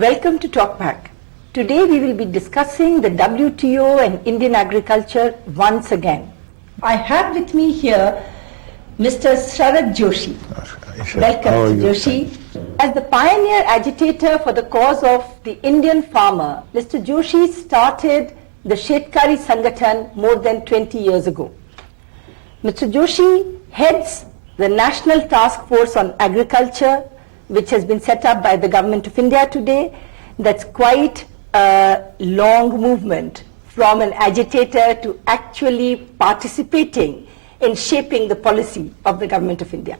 Welcome to Talkback. Today we will be discussing the WTO and Indian agriculture once again. I have with me here Mr. Sharad Joshi. Welcome, Mr. Joshi. As the pioneer agitator for the cause of the Indian farmer, Mr. Joshi started the Shetkari Sangathan more than 20 years ago. Mr. Joshi heads the National Task Force on Agriculture, which has been set up by the Government of India today. That's quite a long movement from an agitator to actually participating in shaping the policy of the Government of India.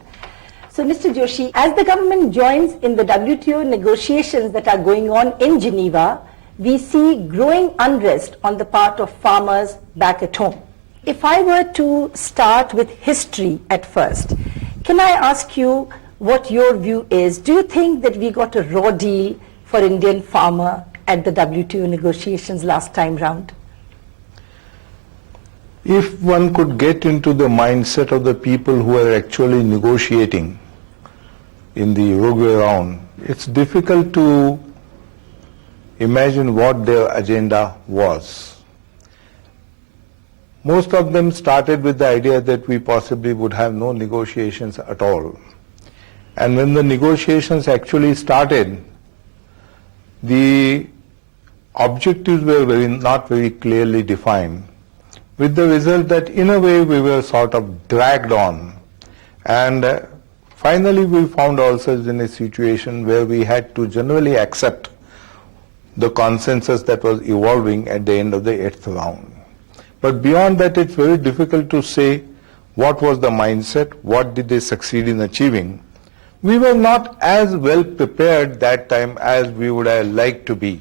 So, Mr. Joshi, as the government joins in the WTO negotiations that are going on in Geneva, we see growing unrest on the part of farmers back at home. If I were to start with history at first, can I ask you what your view is? Do you think that we got a raw deal for Indian farmer at the WTO negotiations last time round? If one could get into the mindset of the people who are actually negotiating in the Uruguay round, it's difficult to imagine what their agenda was. Most of them started with the idea that we possibly would have no negotiations at all. And when the negotiations actually started, the objectives were not very clearly defined, with the result that in a way we were sort of dragged on. And finally we found ourselves in a situation where we had to generally accept the consensus that was evolving at the end of the 8th round. But beyond that, it's very difficult to say what was the mindset, what did they succeed in achieving. We were not as well prepared that time as we would have liked to be.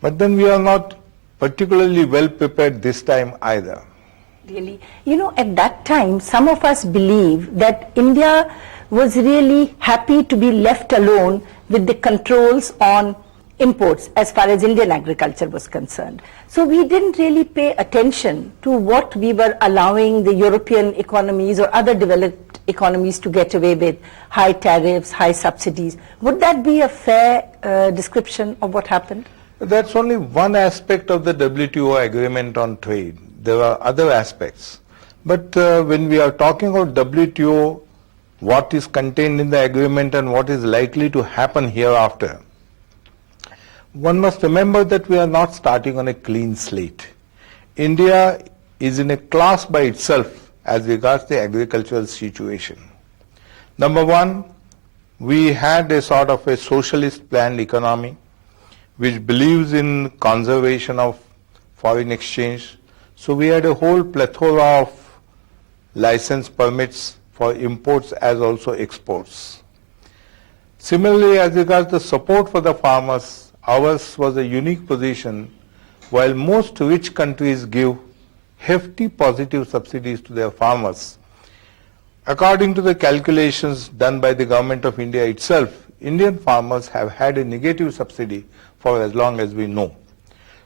But then we are not particularly well prepared this time either. Really? You know, at that time, some of us believe that India was really happy to be left alone with the controls on imports as far as Indian agriculture was concerned. So we didn't really pay attention to what we were allowing the European economies or other developed economies to get away with, high tariffs, high subsidies. Would that be a fair description of what happened? That's only one aspect of the WTO agreement on trade. There are other aspects. But when we are talking about WTO, what is contained in the agreement and what is likely to happen hereafter, one must remember that we are not starting on a clean slate. India is in a class by itself as regards the agricultural situation. Number one, we had a sort of a socialist planned economy which believes in conservation of foreign exchange. So we had a whole plethora of license permits for imports as also exports. Similarly, as regards the support for the farmers, ours was a unique position. While most rich countries give hefty positive subsidies to their farmers, according to the calculations done by the Government of India itself, Indian farmers have had a negative subsidy for as long as we know.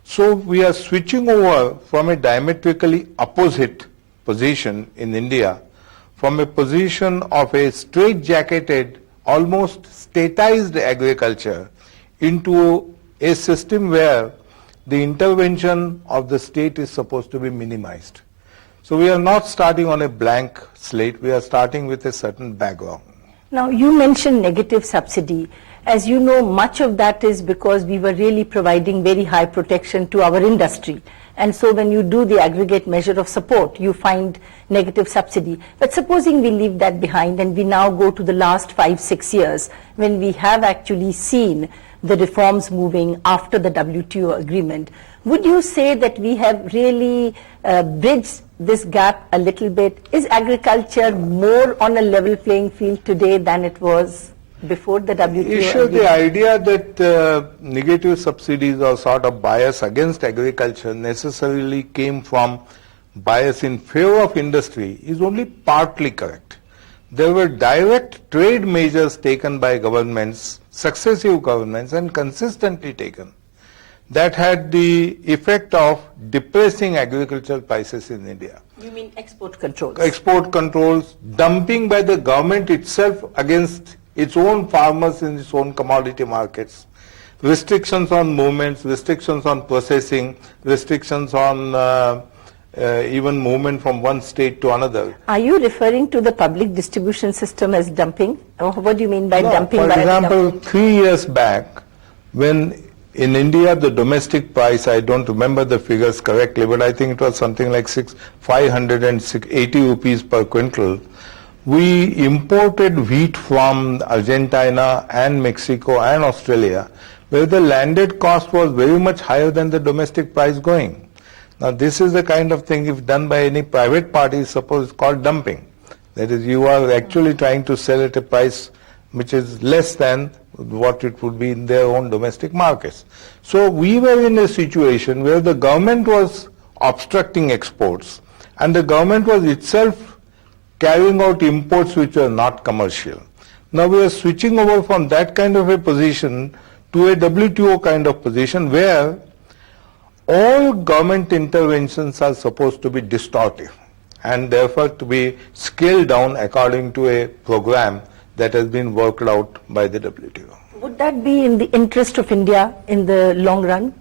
So we are switching over from a diametrically opposite position in India, from a position of a straight-jacketed, almost statized agriculture into a system where the intervention of the state is supposed to be minimized. So we are not starting on a blank slate, we are starting with a certain background. Now you mentioned negative subsidy. As you know, much of that is because we were really providing very high protection to our industry. And so when you do the aggregate measure of support, you find negative subsidy. But supposing we leave that behind and we now go to the last 5-6 years when we have actually seen the reforms moving after the WTO agreement, would you say that we have really bridged this gap a little bit? Is agriculture more on a level playing field today than it was before the WTO agreement? The idea that negative subsidies or sort of bias against agriculture necessarily came from bias in favor of industry is only partly correct. There were direct trade measures taken by governments, successive governments, and consistently taken, that had the effect of depressing agricultural prices in India. You mean export controls? Export controls, dumping by the government itself against its own farmers in its own commodity markets, restrictions on movements, restrictions on processing, restrictions on even movement from one state to another. Are you referring to the public distribution system as dumping? Or what do you mean by No, dumping? for by example, dumping? 3 years back, when in India the domestic price, I don't remember the figures correctly, but I think it was something like 580 rupees per quintal. We imported wheat from Argentina and Mexico and Australia, where the landed cost was very much higher than the domestic price going. Now this is the kind of thing, if done by any private party, suppose it's called dumping. That is, you are actually trying to sell at a price which is less than what it would be in their own domestic markets. So we were in a situation where the government was obstructing exports and the government was itself carrying out imports which were not commercial. Now we are switching over from that kind of a position to a WTO kind of position where all government interventions are supposed to be distortive and therefore to be scaled down according to a program that has been worked out by the WTO. Would that be in the interest of India in the long run?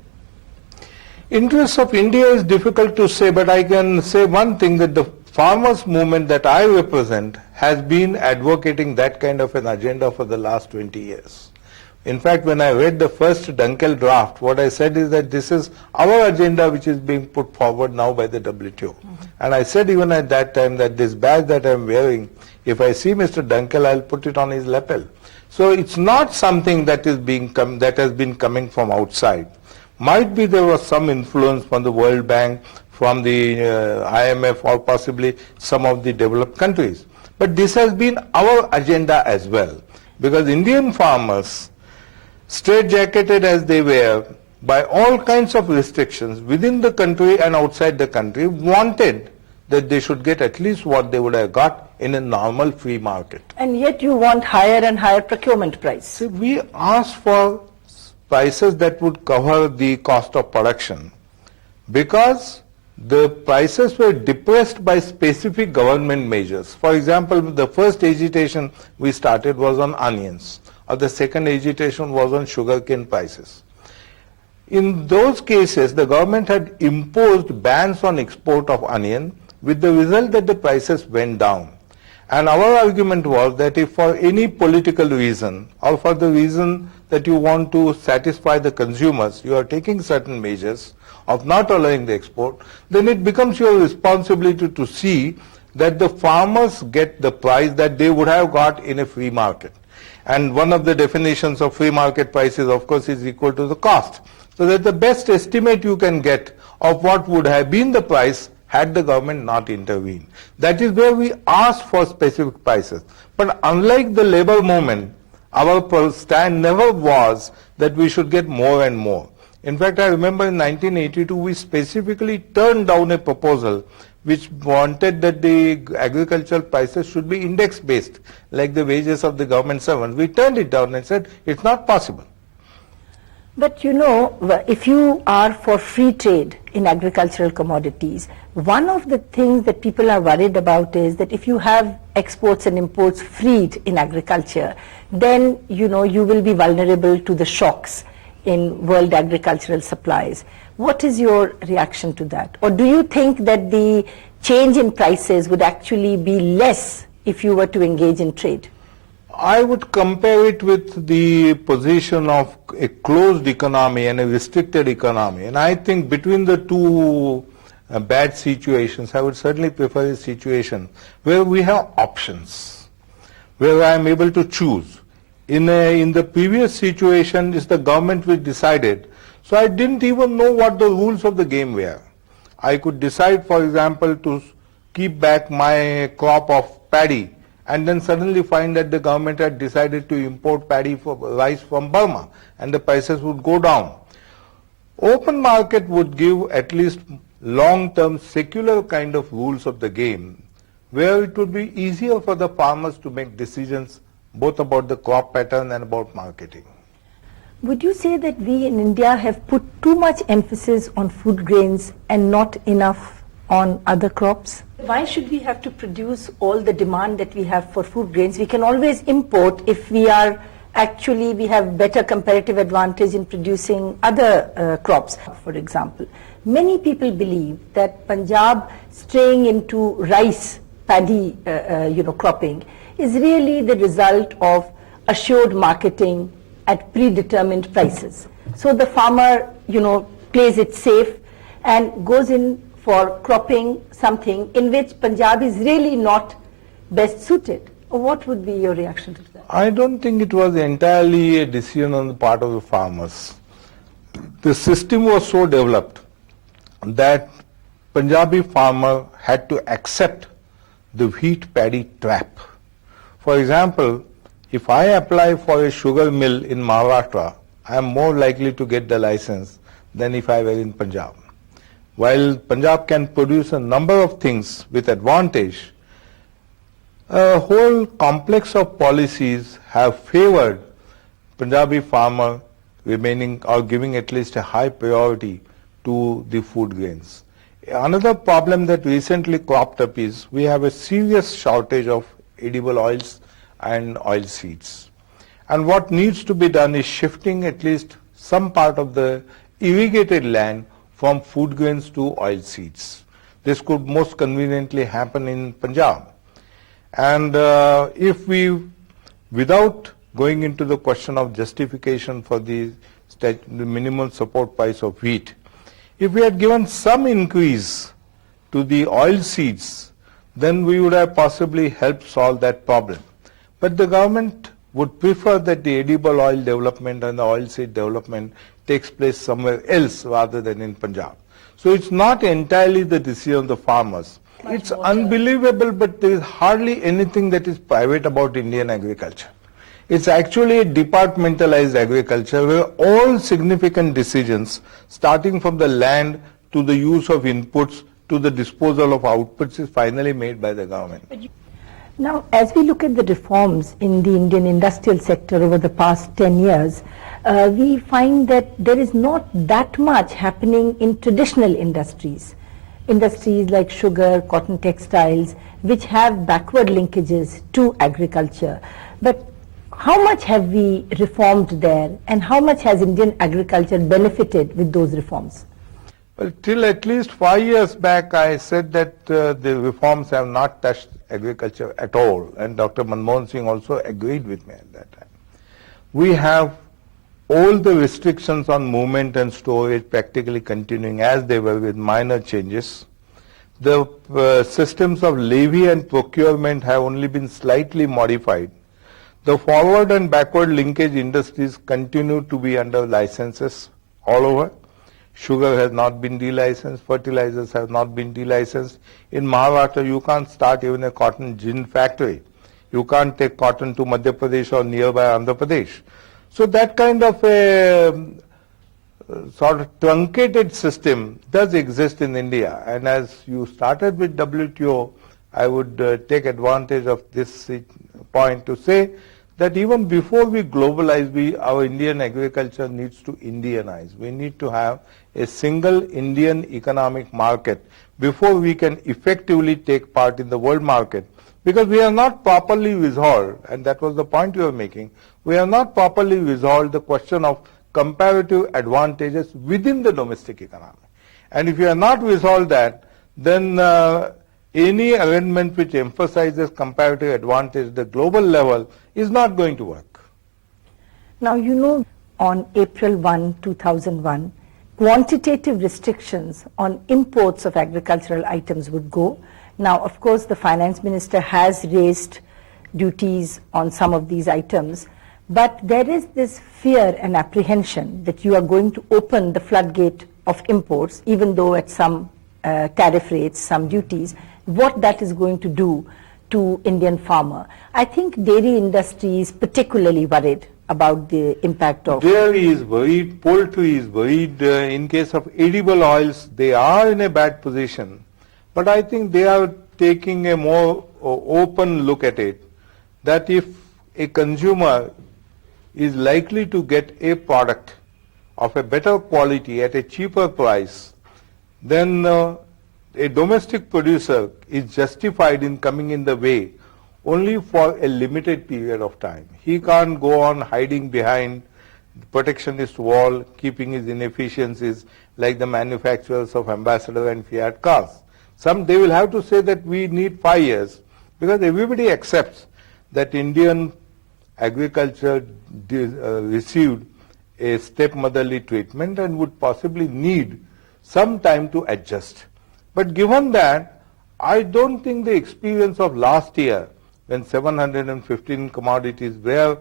Interest of India is difficult to say, but I can say one thing, that the farmers movement that I represent has been advocating that kind of an agenda for the last 20 years. In fact, when I read the first Dunkel draft, what I said is that this is our agenda which is being put forward now by the WTO. And I said even at that time that this badge that I am wearing, if I see Mr. Dunkel, I'll put it on his lapel. So it's not something that is that has been coming from outside. Might be there was some influence from the World Bank, from the IMF, or possibly some of the developed countries. But this has been our agenda as well, because Indian farmers, straitjacketed as they were by all kinds of restrictions within the country and outside the country, wanted that they should get at least what they would have got in a normal free market. And yet you want higher and higher procurement price. So we asked for prices that would cover the cost of production because the prices were depressed by specific government measures. For example, the first agitation we started was on onions, or the second agitation was on sugarcane prices. In those cases, the government had imposed bans on export of onion, with the result that the prices went down. And our argument was that if for any political reason, or for the reason that you want to satisfy the consumers, you are taking certain measures of not allowing the export, then it becomes your responsibility to see that the farmers get the price that they would have got in a free market. And one of the definitions of free market prices, of course, is equal to the cost. So that the best estimate you can get of what would have been the price had the government not intervened. That is where we asked for specific prices. But unlike the labor movement, our stand never was that we should get more and more. In fact, I remember in 1982, we specifically turned down a proposal which wanted that the agricultural prices should be index-based, like the wages of the government servants. We turned it down and said, it's not possible. But you know, if you are for free trade in agricultural commodities, one of the things that people are worried about is that if you have exports and imports freed in agriculture, then you know you will be vulnerable to the shocks in world agricultural supplies. What is your reaction to that? Or do you think that the change in prices would actually be less if you were to engage in trade? I would compare it with the position of a closed economy and a restricted economy. And I think between the two bad situations, I would certainly prefer a situation where we have options, where I am able to choose. In the previous situation, it's the government which decided. So I didn't even know what the rules of the game were. I could decide, for example, to keep back my crop of paddy, and then suddenly find that the government had decided to import paddy for rice from Burma, and the prices would go down. Open market would give at least long-term secular kind of rules of the game, where it would be easier for the farmers to make decisions both about the crop pattern and about marketing. Would you say that we in India have put too much emphasis on food grains and not enough on other crops? Why should we have to produce all the demand that we have for food grains? We can always import if we are actually we have better comparative advantage in producing other crops, for example. Many people believe that Punjab straying into rice paddy cropping is really the result of assured marketing at predetermined prices. So the farmer, plays it safe and goes in for cropping something in which Punjab is really not best suited. What would be your reaction to that? I don't think it was entirely a decision on the part of the farmers. The system was so developed that Punjabi farmer had to accept the wheat paddy trap. For example, if I apply for a sugar mill in Maharashtra, I am more likely to get the license than if I were in Punjab. While Punjab can produce a number of things with advantage, a whole complex of policies have favored Punjabi farmer remaining or giving at least a high priority to the food grains. Another problem that recently cropped up is we have a serious shortage of edible oils and oil seeds. And what needs to be done is shifting at least some part of the irrigated land from food grains to oil seeds. This could most conveniently happen in Punjab. And if we, without going into the question of justification for the minimum support price of wheat, if we had given some increase to the oil seeds, then we would have possibly helped solve that problem. But the government would prefer that the edible oil development and the oil seed development takes place somewhere else rather than in Punjab. So it's not entirely the decision of the farmers. It's unbelievable, but there is hardly anything that is private about Indian agriculture. It's actually a departmentalized agriculture where all significant decisions, starting from the land to the use of inputs to the disposal of outputs, is finally made by the government. Now, as we look at the reforms in the Indian industrial sector over the past 10 years, we find that there is not that much happening in traditional industries. Industries like sugar, cotton textiles, which have backward linkages to agriculture. But how much have we reformed there, and how much has Indian agriculture benefited with those reforms? Well, till at least 5 years back, I said that the reforms have not touched agriculture at all, and Dr. Manmohan Singh also agreed with me at that time. We have all the restrictions on movement and storage practically continuing as they were with minor changes. The systems of levy and procurement have only been slightly modified. The forward and backward linkage industries continue to be under licenses all over. Sugar has not been delicensed, fertilizers have not been delicensed. In Maharashtra, you can't start even a cotton gin factory. You can't take cotton to Madhya Pradesh or nearby Andhra Pradesh. So that kind of a sort of truncated system does exist in India. And as you started with WTO, I would take advantage of this point to say that even before we globalize, our Indian agriculture needs to Indianize. We need to have a single Indian economic market before we can effectively take part in the world market. Because we are not properly resolved, and that was the point you were making, we have not properly resolved the question of comparative advantages within the domestic economy. And if you have not resolved that, then any arrangement which emphasizes comparative advantage at the global level is not going to work. Now, on April 1, 2001, quantitative restrictions on imports of agricultural items would go. Now, of course, the finance minister has raised duties on some of these items, but there is this fear and apprehension that you are going to open the floodgate of imports, even though at some tariff rates, some duties, what that is going to do to Indian farmer. I think dairy industry is particularly worried about the impact of... Dairy is worried, poultry is worried. In case of edible oils, they are in a bad position. But I think they are taking a more open look at it, that if a consumer is likely to get a product of a better quality at a cheaper price, then a domestic producer is justified in coming in the way only for a limited period of time. He can't go on hiding behind the protectionist wall, keeping his inefficiencies like the manufacturers of Ambassador and Fiat cars. They will have to say that we need 5 years, because everybody accepts that Indian agriculture received a stepmotherly treatment and would possibly need some time to adjust. But given that, I don't think the experience of last year, when 715 commodities were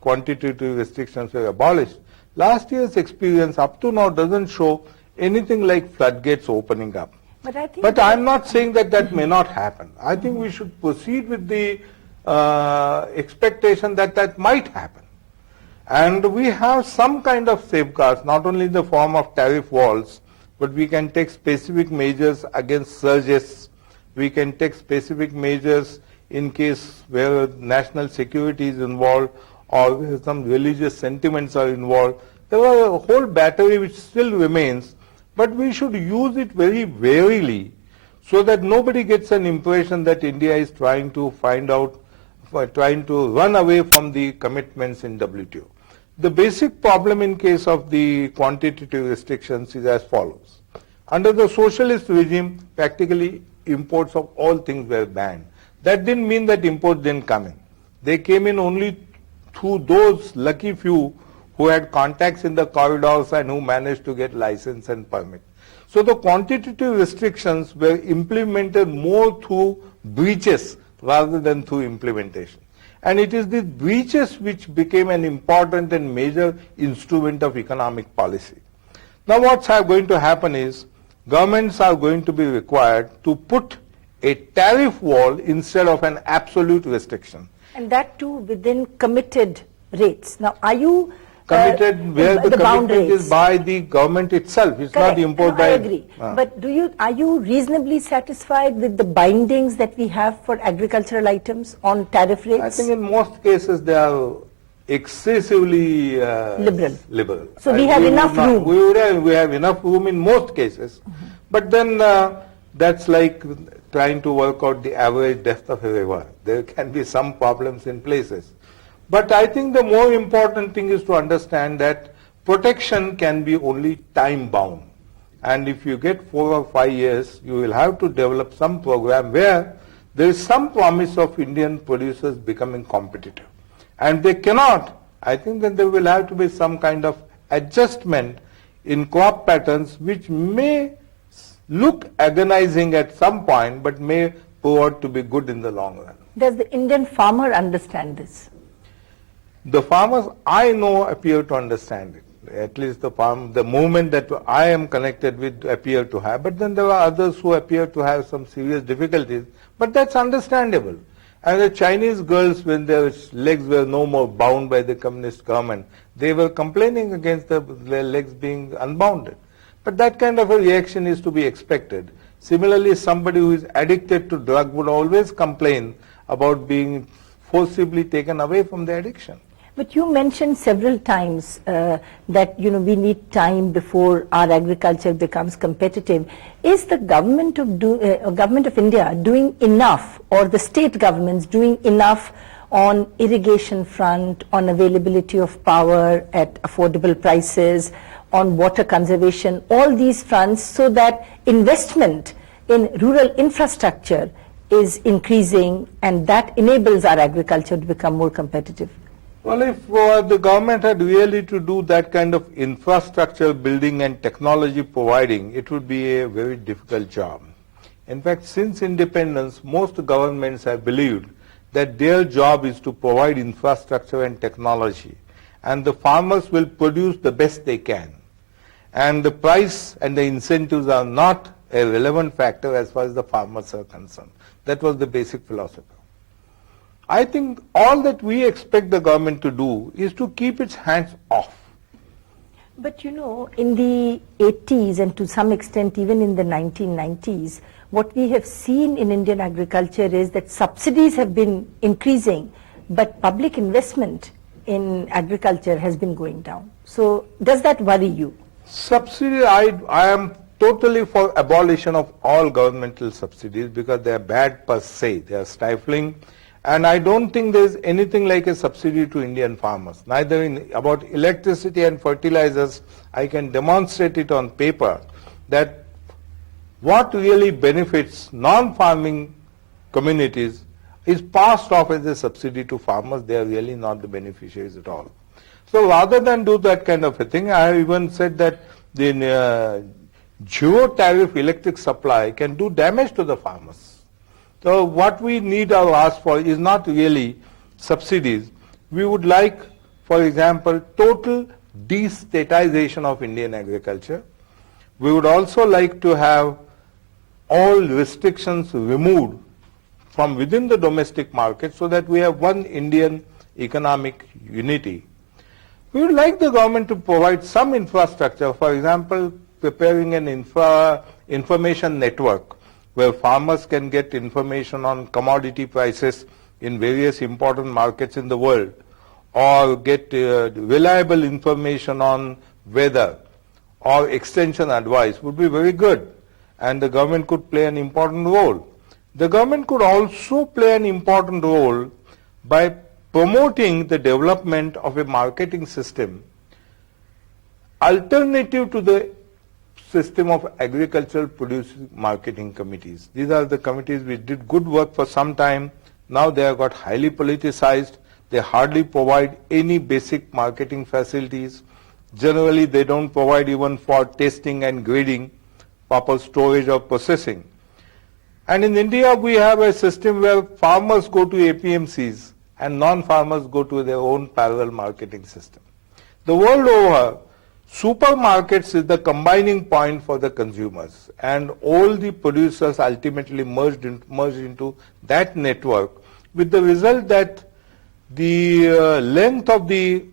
quantitative restrictions were abolished, last year's experience up to now doesn't show anything like floodgates opening up. But I'm not saying that that may not happen. I think we should proceed with the expectation that that might happen. And we have some kind of safeguards, not only in the form of tariff walls, but we can take specific measures against surges. We can take specific measures in case where national security is involved or where some religious sentiments are involved. There are a whole battery which still remains, but we should use it very warily so that nobody gets an impression that India is trying to run away from the commitments in WTO. The basic problem in case of the quantitative restrictions is as follows. Under the socialist regime, practically imports of all things were banned. That didn't mean that imports didn't come in. They came in only through those lucky few who had contacts in the corridors and who managed to get license and permit. So the quantitative restrictions were implemented more through breaches rather than through implementation. And it is these breaches which became an important and major instrument of economic policy. Now what's going to happen is, governments are going to be required to put a tariff wall instead of an absolute restriction. And that too within committed rates. Now are you committed where the commitment is by the government itself? It's Correct. not imposed by... I agree. But are you reasonably satisfied with the bindings that we have for agricultural items on tariff rates? I think in most cases they are excessively liberal. So we have enough room. We have enough room in most cases. But then that's like trying to work out the average depth of a river. There can be some problems in places. But I think the more important thing is to understand that protection can be only time bound. And if you get 4 or 5 years, you will have to develop some program where there is some promise of Indian producers becoming competitive. And they cannot, I think that there will have to be some kind of adjustment in crop patterns which may look agonizing at some point but may prove out to be good in the long run. Does the Indian farmer understand this? The farmers I know appear to understand it. At least the movement that I am connected with appear to have. But then there are others who appear to have some serious difficulties. But that's understandable. And the Chinese girls, when their legs were no more bound by the communist government, they were complaining against their legs being unbounded. But that kind of a reaction is to be expected. Similarly, somebody who is addicted to drug would always complain about being forcibly taken away from the addiction. But you mentioned several times that we need time before our agriculture becomes competitive. Is the government of India doing enough, or the state governments doing enough on irrigation front, on availability of power at affordable prices, on water conservation, all these fronts, so that investment in rural infrastructure is increasing and that enables our agriculture to become more competitive? Well, if the government had really to do that kind of infrastructure building and technology providing, it would be a very difficult job. In fact, since independence, most governments have believed that their job is to provide infrastructure and technology, and the farmers will produce the best they can. And the price and the incentives are not a relevant factor as far as the farmers are concerned. That was the basic philosophy. I think all that we expect the government to do is to keep its hands off. But in the 80s and to some extent even in the 1990s, what we have seen in Indian agriculture is that subsidies have been increasing, but public investment in agriculture has been going down. So does that worry you? Subsidy, I am totally for abolition of all governmental subsidies because they are bad per se. They are stifling. And I don't think there is anything like a subsidy to Indian farmers. Neither about electricity and fertilizers, I can demonstrate it on paper that what really benefits non-farming communities is passed off as a subsidy to farmers. They are really not the beneficiaries at all. So rather than do that kind of a thing, I have even said that the zero tariff electric supply can do damage to the farmers. So what we need or ask for is not really subsidies. We would like, for example, total destatization of Indian agriculture. We would also like to have all restrictions removed from within the domestic market so that we have one Indian economic unity. We would like the government to provide some infrastructure, for example, preparing an information network where farmers can get information on commodity prices in various important markets in the world, or get reliable information on weather or extension advice would be very good, and the government could play an important role. The government could also play an important role by promoting the development of a marketing system alternative to the system of agricultural produce marketing committees. These are the committees which did good work for some time. Now they have got highly politicized. They hardly provide any basic marketing facilities. Generally, they don't provide even for testing and grading, proper storage or processing. And in India, we have a system where farmers go to APMCs and non-farmers go to their own parallel marketing system. The world over, supermarkets is the combining point for the consumers, and all the producers ultimately merged into that network, with the result that the length of the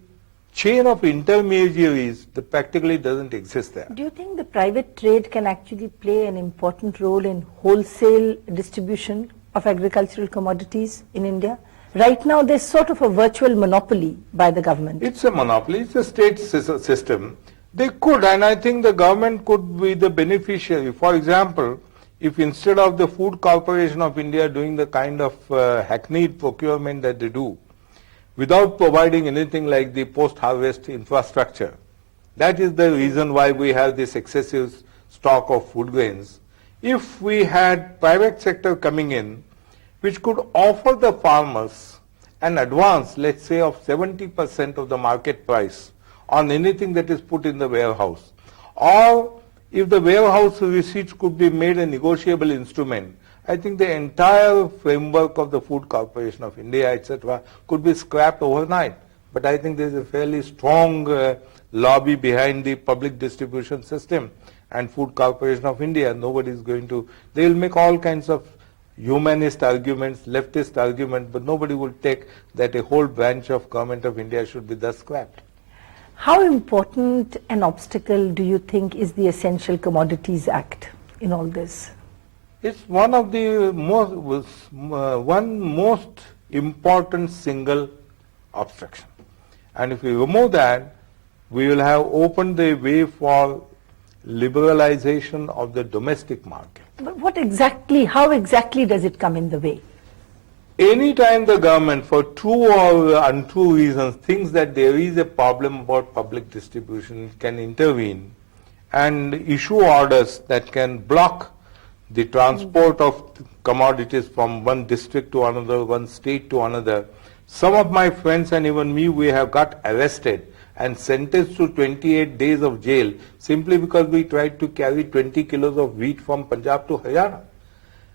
chain of intermediaries practically doesn't exist there. Do you think the private trade can actually play an important role in wholesale distribution of agricultural commodities in India? Right now, there's sort of a virtual monopoly by the government. It's a monopoly. It's a state system. They could, and I think the government could be the beneficiary. For example, if instead of the Food Corporation of India doing the kind of hackneyed procurement that they do, without providing anything like the post-harvest infrastructure, that is the reason why we have this excessive stock of food grains. If we had private sector coming in, which could offer the farmers an advance, let's say, of 70% of the market price on anything that is put in the warehouse, or if the warehouse receipts could be made a negotiable instrument, I think the entire framework of the Food Corporation of India, etc., could be scrapped overnight. But I think there is a fairly strong lobby behind the public distribution system and Food Corporation of India. Nobody is going to, they will make all kinds of humanist arguments, leftist arguments, but nobody will take that a whole branch of Government of India should be thus scrapped. How important an obstacle do you think is the Essential Commodities Act in all this? It's one of the most important single obstruction. And if we remove that, we will have opened the way for liberalization of the domestic market. But what exactly, how exactly does it come in the way? Anytime the government, for true or untrue reasons, thinks that there is a problem about public distribution, can intervene and issue orders that can block the transport of commodities from one district to another, one state to another. Some of my friends and even me, we have got arrested and sentenced to 28 days of jail simply because we tried to carry 20 kilos of wheat from Punjab to Haryana.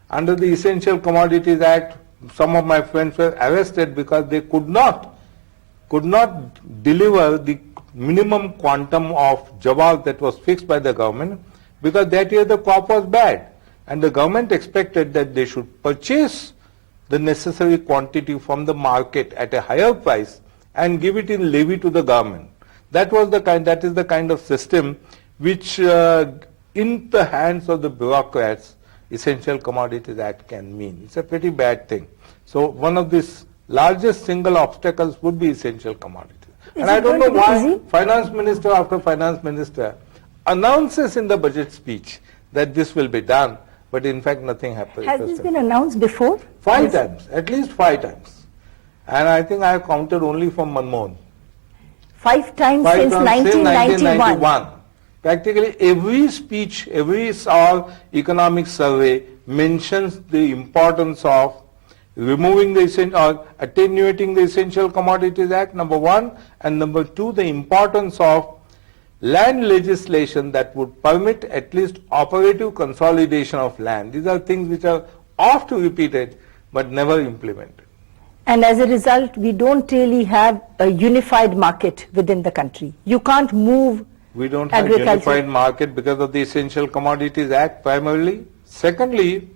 Under the Essential Commodities Act, some of my friends were arrested because they could not deliver the minimum quantum of jawar that was fixed by the government, because that year the crop was bad. And the government expected that they should purchase the necessary quantity from the market at a higher price and give it in levy to the government. That is the kind of system which in the hands of the bureaucrats, Essential Commodities Act can mean. It's a pretty bad thing. So one of these largest single obstacles would be essential commodities. And I don't know why finance minister after finance minister announces in the budget speech that this will be done, but in fact nothing happens. Has this been announced before? 5 times, at least 5 times. And I think I have counted only from Manmohan. 5 times 5 since times 1991. Practically every speech, every economic survey mentions the importance of removing the or attenuating the Essential Commodities Act, number 1, and number 2, the importance of land legislation that would permit at least operative consolidation of land. These are things which are oft repeated but never implemented. And as a result, we don't really have a unified market within the country. You can't move We don't have a unified market because of the Essential Commodities Act primarily. Secondly,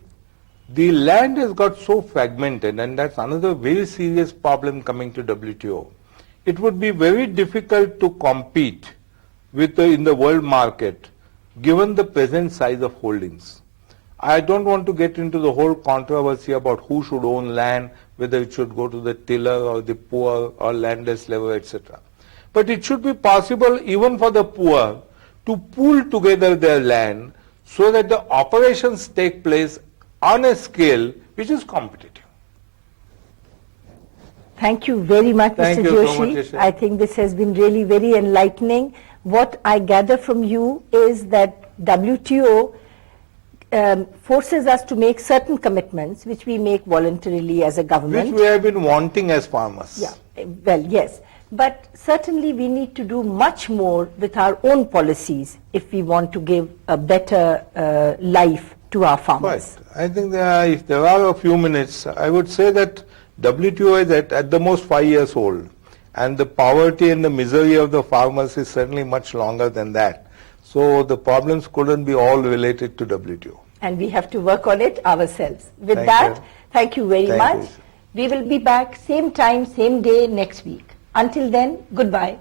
the land has got so fragmented, and that's another very serious problem coming to WTO. It would be very difficult to compete with in the world market given the present size of holdings. I don't want to get into the whole controversy about who should own land, whether it should go to the tiller or the poor or landless level, etc. But it should be possible even for the poor to pool together their land so that the operations take place on a scale which is competitive. Thank you very much, Thank Mr. you Joshi. so much, Isha. I think this has been really very enlightening. What I gather from you is that WTO forces us to make certain commitments which we make voluntarily as a government. Which we have been wanting as farmers. Yeah, well, yes. But certainly we need to do much more with our own policies if we want to give a better life to our farmers. Right. I think if there are a few minutes, I would say that WTO is at the most 5 years old, and the poverty and the misery of the farmers is certainly much longer than that. So the problems couldn't be all related to WTO. And we have to work on it ourselves. With Thank that, you. thank you very Thank much. you. We will be back same time, same day next week. Until then, goodbye.